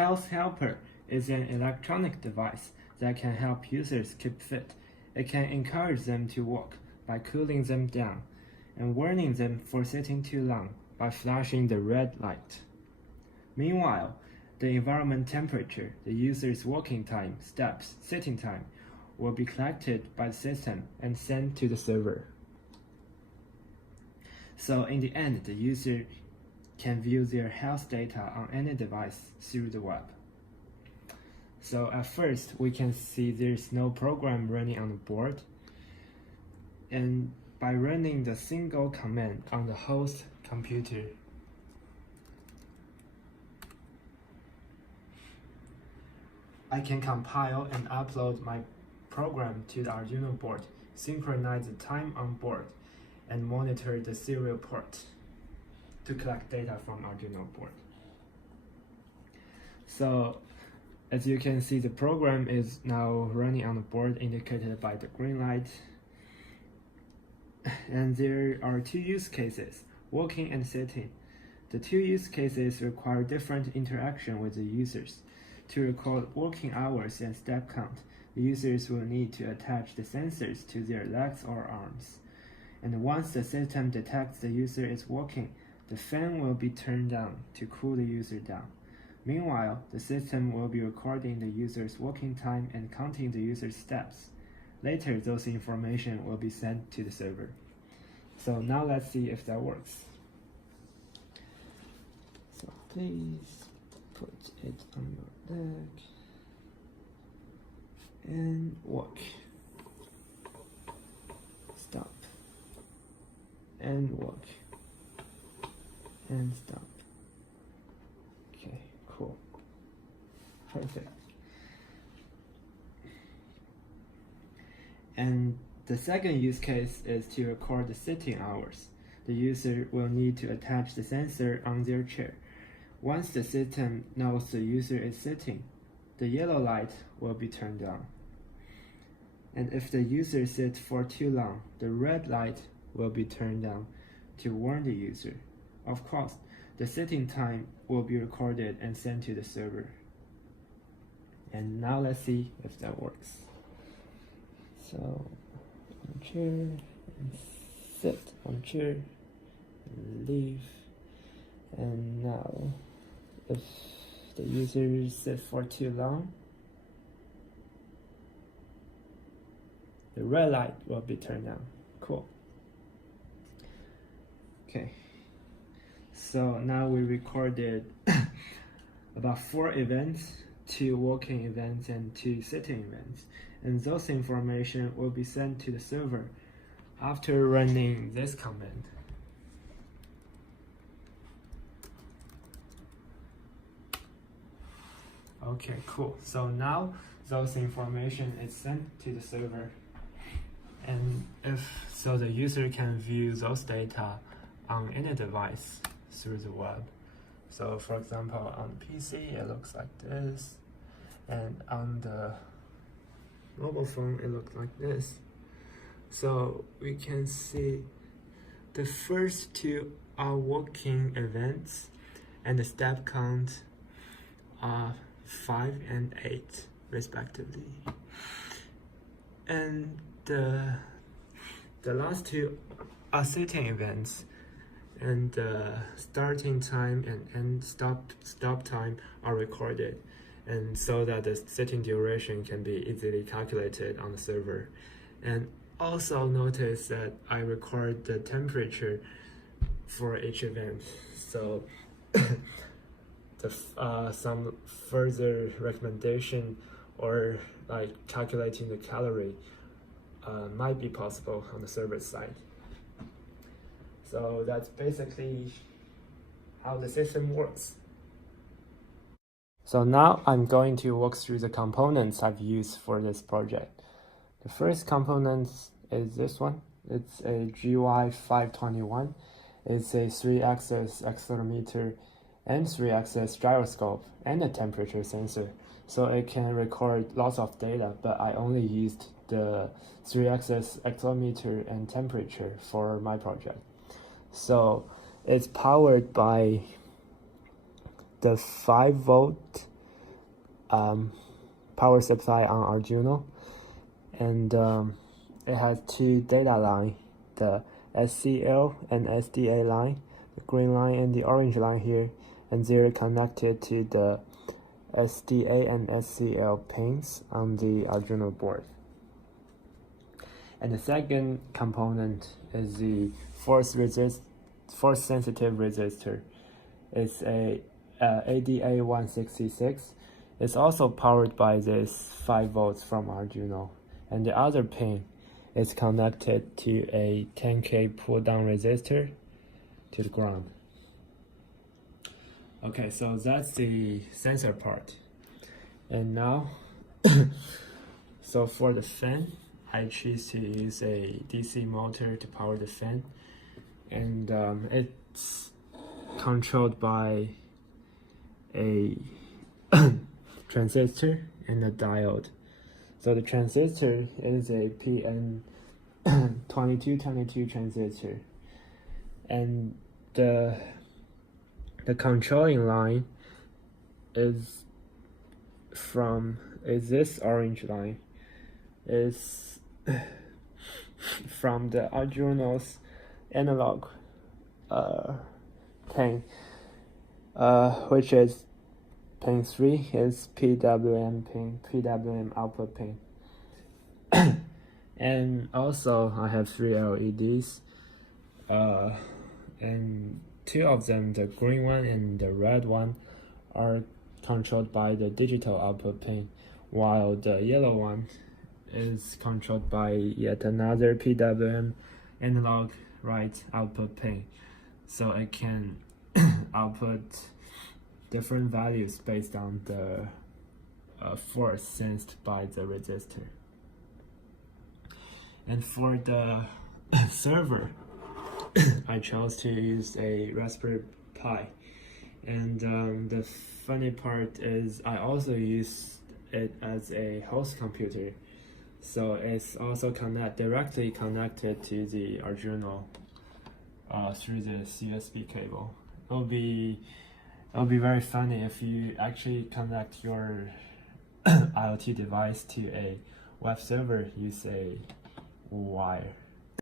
Health Helper is an electronic device that can help users keep fit. It can encourage them to walk by cooling them down and warning them for sitting too long by flashing the red light. Meanwhile, the environment temperature, the user's walking time, steps, sitting time, will be collected by the system and sent to the server. So in the end, the user can view their health data on any device through the web. So at first, we can see there's no program running on the board. And by running the single command on the host computer, I can compile and upload my program to the Arduino board, synchronize the time on board, and monitor the serial port to collect data from Arduino board. So as you can see, the program is now running on the board indicated by the green light. And there are two use cases, walking and sitting. The two use cases require different interaction with the users. To record walking hours and step count, the users will need to attach the sensors to their legs or arms. And once the system detects the user is walking, the fan will be turned on to cool the user down. Meanwhile, the system will be recording the user's walking time and counting the user's steps. Later, those information will be sent to the server. So now let's see if that works. So please put it on your leg and walk. Stop. And walk. And stop. Okay, cool. Perfect. And the second use case is to record the sitting hours. The user will need to attach the sensor on their chair. Once the system knows the user is sitting, the yellow light will be turned on. And if the user sits for too long, the red light will be turned on to warn the user. Of course, the sitting time will be recorded and sent to the server. And now let's see if that works. So, on chair, and sit on chair, and leave. And now, if the user sits for too long, the red light will be turned on. Cool. Okay. So now we recorded about 4 events, 2 walking events and 2 sitting events. And those information will be sent to the server after running this command. Okay, cool. So now those information is sent to the server. And so the user can view those data on any device through the web. So for example, on the PC, it looks like this. And on the mobile phone, it looks like this. So we can see the first 2 are walking events, and the step count are 5 and 8 respectively. And the last 2 are sitting events, and starting time and stop time are recorded, and so that the sitting duration can be easily calculated on the server. And also notice that I record the temperature for each event, so some further recommendation or like calculating the calorie might be possible on the server side. So that's basically how the system works. So now I'm going to walk through the components I've used for this project. The first component is this one. It's a GY521. It's a 3-axis accelerometer and 3-axis gyroscope and a temperature sensor. So it can record lots of data, but I only used the 3-axis accelerometer and temperature for my project. So it's powered by the 5-volt power supply on Arduino, and it has two data lines, the SCL and SDA line, the green line and the orange line here, and they're connected to the SDA and SCL pins on the Arduino board. And the second component is the force sensitive resistor. It's a ADA166. It's also powered by this 5 volts from Arduino, and the other pin is connected to a 10K pull down resistor to the ground. Okay, so that's the sensor part. And now, so for the fan, I choose to use a DC motor to power the fan, and it's controlled by a transistor and a diode. So the transistor is a PN2222 transistor, and the controlling line is this orange line, is from the Arduino's analog pin, which is pin 3 is PWM output pin. And also I have 3 LEDs, and 2 of them, the green one and the red one, are controlled by the digital output pin, while the yellow one is controlled by yet another PWM analog right output pin, so it can output different values based on the force sensed by the resistor. And for the server, I chose to use a Raspberry Pi, and the funny part is I also use it as a host computer, so it's also directly connected to the Arduino through this USB cable. It'll be very funny if you actually connect your IoT device to a web server, use a wire.